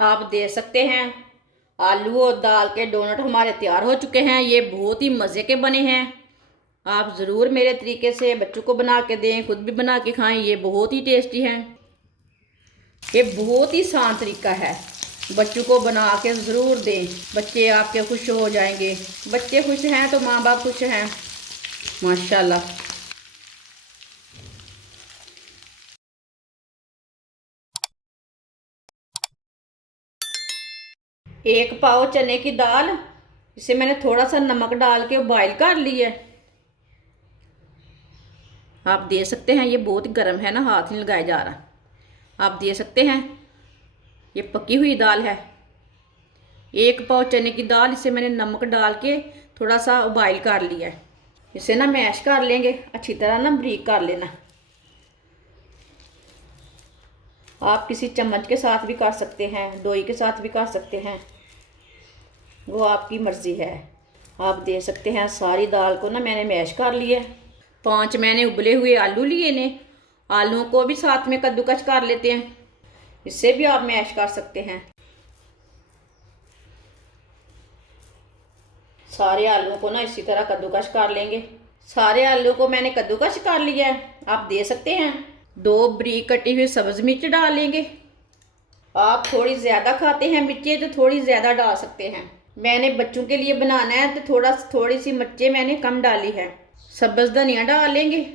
आप देख सकते हैं आलू और दाल के डोनट हमारे तैयार हो चुके हैं। ये बहुत ही मज़े के बने हैं। आप ज़रूर मेरे तरीके से बच्चों को बना के दें, खुद भी बना के खाएं। ये बहुत ही टेस्टी हैं। ये बहुत ही आसान तरीका है, बच्चों को बना के ज़रूर दें। बच्चे आपके खुश हो जाएंगे। बच्चे खुश हैं तो माँ बाप खुश हैं। माशाल्लाह। एक पाव चने की दाल, इसे मैंने थोड़ा सा नमक डाल के बॉईल कर ली है। आप देख सकते हैं ये बहुत गर्म है ना, हाथ नहीं लगाया जा रहा। आप देख सकते हैं ये पकी हुई दाल है। एक पाव चने की दाल, इसे मैंने नमक डाल के थोड़ा सा बॉईल कर लिया है। इसे ना मैश कर लेंगे, अच्छी तरह ना बारीक कर लेना। आप किसी चम्मच के साथ भी कर सकते हैं, दोई के साथ भी कर सकते हैं, वो आपकी मर्ज़ी है। आप देख सकते हैं सारी दाल को ना मैंने मैश कर लिया है। 5 मैंने उबले हुए आलू लिए ने, आलूओं को भी साथ में कद्दूकस कर लेते हैं। इससे भी आप मैश कर सकते हैं। सारे आलूओं को ना इसी तरह कद्दूकस कर लेंगे। सारे आलू को मैंने कद्दूकस कर लिया है। आप देख सकते हैं 2 बारीक कटी हुई सब्ज़ मिर्च डाल लेंगे। आप थोड़ी ज़्यादा खाते हैं मिर्चें तो थोड़ी ज़्यादा डाल सकते हैं। मैंने बच्चों के लिए बनाना है तो थोड़ी सी मिर्चें मैंने कम डाली है। सब्ज़ धनिया डाल लेंगे।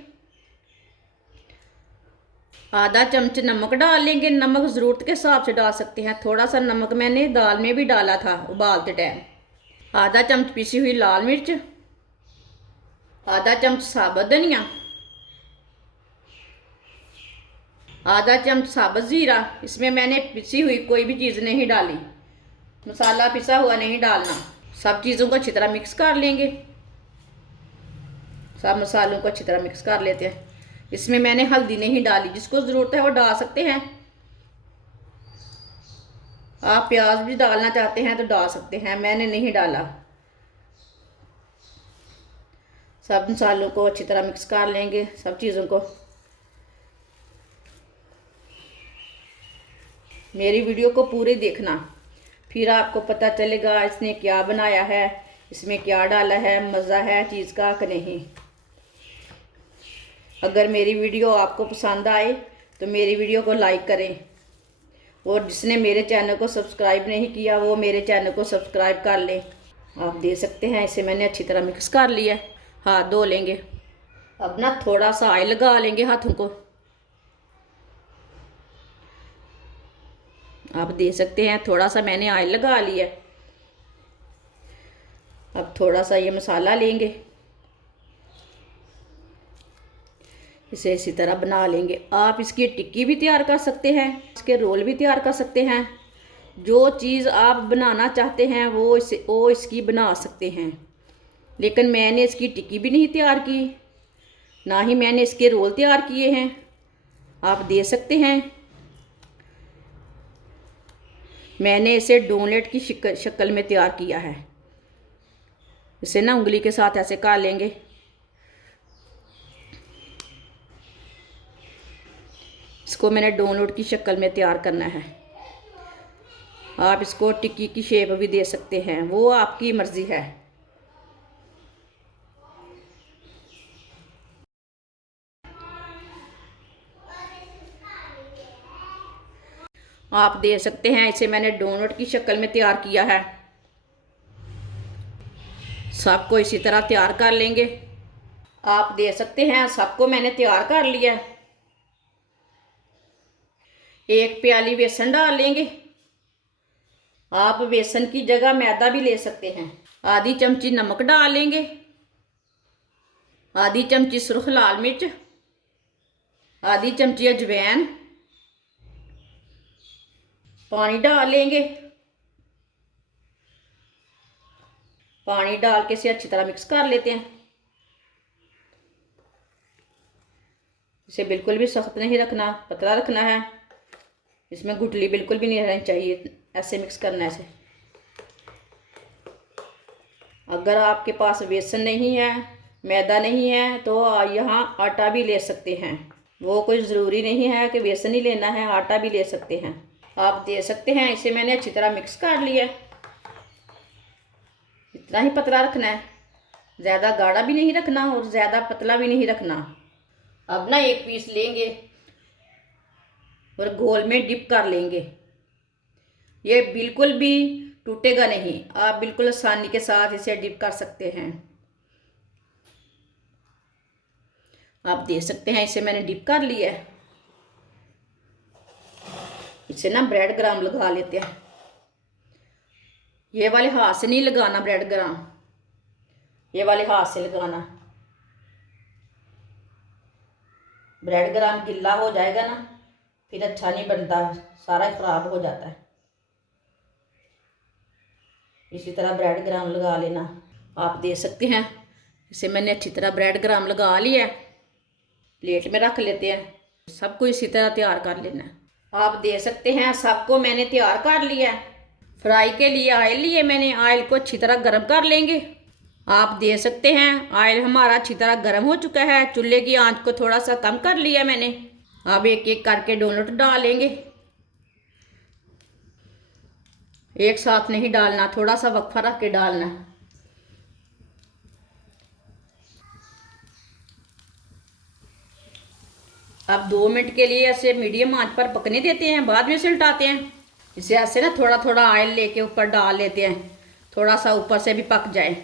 आधा चम्मच नमक डाल लेंगे। नमक ज़रूरत के हिसाब से डाल सकते हैं। थोड़ा सा नमक मैंने दाल में भी डाला था उबालते टाइम। आधा चम्मच पिसी हुई लाल मिर्च, आधा चम्मच साबुत धनिया, आधा चम्मच साबुत ज़ीरा। इसमें मैंने पिसी हुई कोई भी चीज़ नहीं डाली, मसाला पिसा हुआ नहीं डालना। सब चीज़ों को अच्छी तरह मिक्स कर लेंगे। सब मसालों को अच्छी तरह मिक्स कर लेते हैं। इसमें मैंने हल्दी नहीं डाली, जिसको ज़रूरत है वो डाल सकते हैं। आप प्याज भी डालना चाहते हैं तो डाल सकते हैं, मैंने नहीं डाला। सब मसालों को अच्छी तरह मिक्स कर लेंगे, सब चीज़ों को। मेरी वीडियो को पूरी देखना, फिर आपको पता चलेगा इसने क्या बनाया है, इसमें क्या डाला है, मज़ा है चीज़ का कि नहीं। अगर मेरी वीडियो आपको पसंद आए तो मेरी वीडियो को लाइक करें, और जिसने मेरे चैनल को सब्सक्राइब नहीं किया वो मेरे चैनल को सब्सक्राइब कर लें। आप देख सकते हैं इसे मैंने अच्छी तरह मिक्स कर लिया है। हाथ धो लेंगे। अब ना थोड़ा सा ऑयल लगा लेंगे हाथों को। आप देख सकते हैं थोड़ा सा मैंने ऑयल लगा लिया है। अब थोड़ा सा ये मसाला लेंगे, इसे इसी तरह बना लेंगे। आप इसकी टिक्की भी तैयार कर सकते हैं, इसके रोल भी तैयार कर सकते हैं। जो चीज़ आप बनाना चाहते हैं वो इसकी बना सकते हैं। लेकिन मैंने इसकी टिक्की भी नहीं तैयार की, ना ही मैंने इसके रोल तैयार किए हैं। आप देख सकते हैं मैंने इसे डोनट की शक्ल में तैयार किया है। इसे ना उंगली के साथ ऐसे काट लेंगे। इसको मैंने डोनट की शक्ल में तैयार करना है। आप इसको टिक्की की शेप भी दे सकते हैं, वो आपकी मर्ज़ी है। आप देख सकते हैं इसे मैंने डोनट की शक्ल में तैयार किया है। सबको इसी तरह तैयार कर लेंगे। आप देख सकते हैं सबको मैंने तैयार कर लिया है। एक प्याली बेसन डाल लेंगे। आप बेसन की जगह मैदा भी ले सकते हैं। आधी चमची नमक डाल लेंगे। आधी चमची सुर्ख लाल मिर्च, आधी चमची अजवाइन। पानी डाल लेंगे। पानी डाल के इसे अच्छी तरह मिक्स कर लेते हैं। इसे बिल्कुल भी सख्त नहीं रखना, पतला रखना है। इसमें गुठली बिल्कुल भी नहीं रहनी चाहिए। ऐसे मिक्स करना है इसे। अगर आपके पास बेसन नहीं है, मैदा नहीं है, तो यहाँ आटा भी ले सकते हैं। वो कोई ज़रूरी नहीं है कि बेसन ही लेना है, आटा भी ले सकते हैं। आप देख सकते हैं इसे मैंने अच्छी तरह मिक्स कर लिया है। इतना ही पतला रखना है, ज़्यादा गाढ़ा भी नहीं रखना और ज़्यादा पतला भी नहीं रखना। अब ना एक पीस लेंगे और घोल में डिप कर लेंगे। ये बिल्कुल भी टूटेगा नहीं, आप बिल्कुल आसानी के साथ इसे डिप कर सकते हैं। आप देख सकते हैं इसे मैंने डिप कर लिया है। इसे ना ब्रेड ग्राम लगा लेते हैं। ये वाले हाथ से नहीं लगाना ब्रेड ग्राम, ये वाले हाथ से लगाना। ब्रेड ग्राम गिल्ला हो जाएगा ना फिर अच्छा नहीं बनता, सारा खराब हो जाता है। इसी तरह ब्रेड ग्राम लगा लेना। आप देख सकते हैं इसे मैंने अच्छी तरह ब्रेड ग्राम लगा लिया है। प्लेट में रख लेते हैं। सबको इसी तरह तैयार कर लेना है। आप देख सकते हैं सबको मैंने तैयार कर लिया है। फ्राई के लिए ऑयल लिए मैंने, ऑयल को अच्छी तरह गर्म कर लेंगे। आप देख सकते हैं ऑयल हमारा अच्छी तरह गर्म हो चुका है। चूल्हे की आंच को थोड़ा सा कम कर लिया मैंने। अब एक एक करके डोनट डालेंगे। एक साथ नहीं डालना, थोड़ा सा वक्फा रख के डालना। अब 2 मिनट के लिए ऐसे मीडियम आंच पर पकने देते हैं, बाद में से उल्टाते हैं। इसे ऐसे ना थोड़ा थोड़ा ऑयल लेके ऊपर डाल लेते हैं, थोड़ा सा ऊपर से भी पक जाए।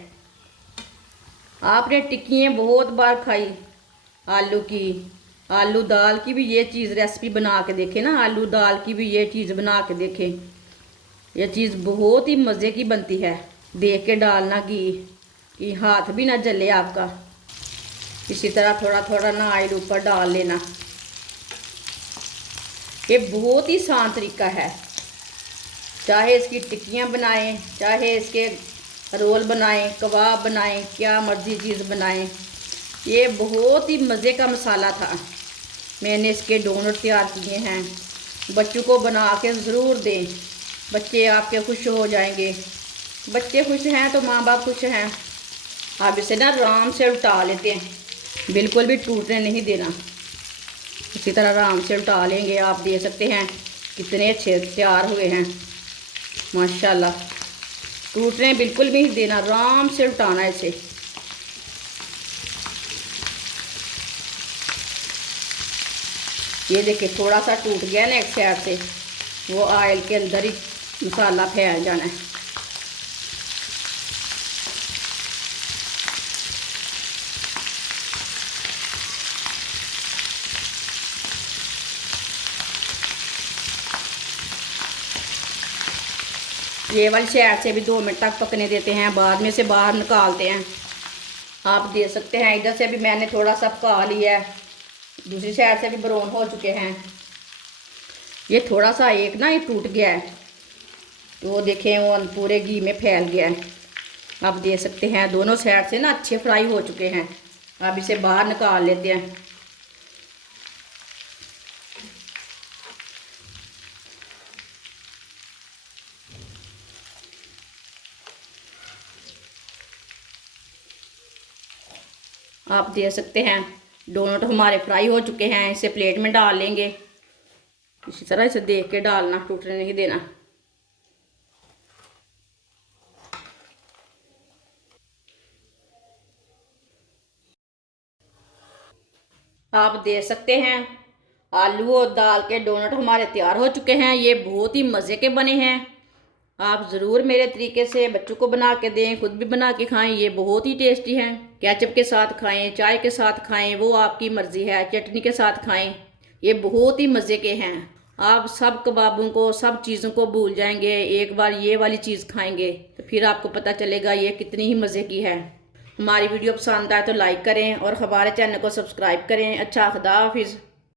आपने टिक्कियाँ बहुत बार खाई आलू की, आलू दाल की भी ये चीज़ रेसिपी बना के देखें ना, आलू दाल की भी ये चीज़ बना के देखें। ये चीज़ बहुत ही मज़े की बनती है। देख के डालना कि हाथ भी ना जले आपका। इसी तरह थोड़ा थोड़ा ना ऑयल ऊपर डाल लेना। ये बहुत ही आसान तरीका है। चाहे इसकी टिक्कियाँ बनाएं, चाहे इसके रोल बनाएं, कबाब बनाएं, क्या मर्जी चीज़ बनाएं। ये बहुत ही मज़े का मसाला था। मैंने इसके डोनट तैयार किए हैं। बच्चों को बना के ज़रूर दें, बच्चे आपके खुश हो जाएंगे। बच्चे खुश हैं तो माँ बाप खुश हैं। आप इसे ना आराम से उल्टा लेते हैं, बिल्कुल भी टूटने नहीं देना। इसी तरह आराम से उल्टा लेंगे। आप देख सकते हैं कितने अच्छे तैयार हुए हैं माशाल्लाह। टूटने बिल्कुल भी नहीं देना, आराम से उल्टाना इसे। ये देखिए थोड़ा सा टूट गया ना एक साइड से, वो ऑयल के अंदर ही मसाला फैल जाना है। ये वाली साइड से भी 2 मिनट तक पकने देते हैं, बाद में से बाहर निकालते हैं। आप देख सकते हैं इधर से भी मैंने थोड़ा सा पका लिया है, दूसरी साइड से भी ब्राउन हो चुके हैं। ये थोड़ा सा एक ना ये टूट गया है, तो देखें वो पूरे घी में फैल गया है। आप देख सकते हैं दोनों साइड से ना अच्छे फ्राई हो चुके हैं। अब इसे बाहर निकाल लेते हैं। आप देख सकते हैं डोनट हमारे फ्राई हो चुके हैं। इसे प्लेट में डाल लेंगे। इसी तरह इसे देख के डालना, टूटने नहीं देना। आप देख सकते हैं आलू और दाल के डोनट हमारे तैयार हो चुके हैं। ये बहुत ही मज़े के बने हैं। आप ज़रूर मेरे तरीके से बच्चों को बना के दें, खुद भी बना के खाएं। ये बहुत ही टेस्टी हैं। केचप के साथ खाएं, चाय के साथ खाएं, वो आपकी मर्ज़ी है। चटनी के साथ खाएं, ये बहुत ही मज़े के हैं। आप सब कबाबों को, सब चीज़ों को भूल जाएंगे। एक बार ये वाली चीज़ खाएंगे तो फिर आपको पता चलेगा ये कितनी ही मज़े की है। हमारी वीडियो पसंद आए तो लाइक करें और हमारे चैनल को सब्सक्राइब करें। अच्छा, खुदा हाफिज़।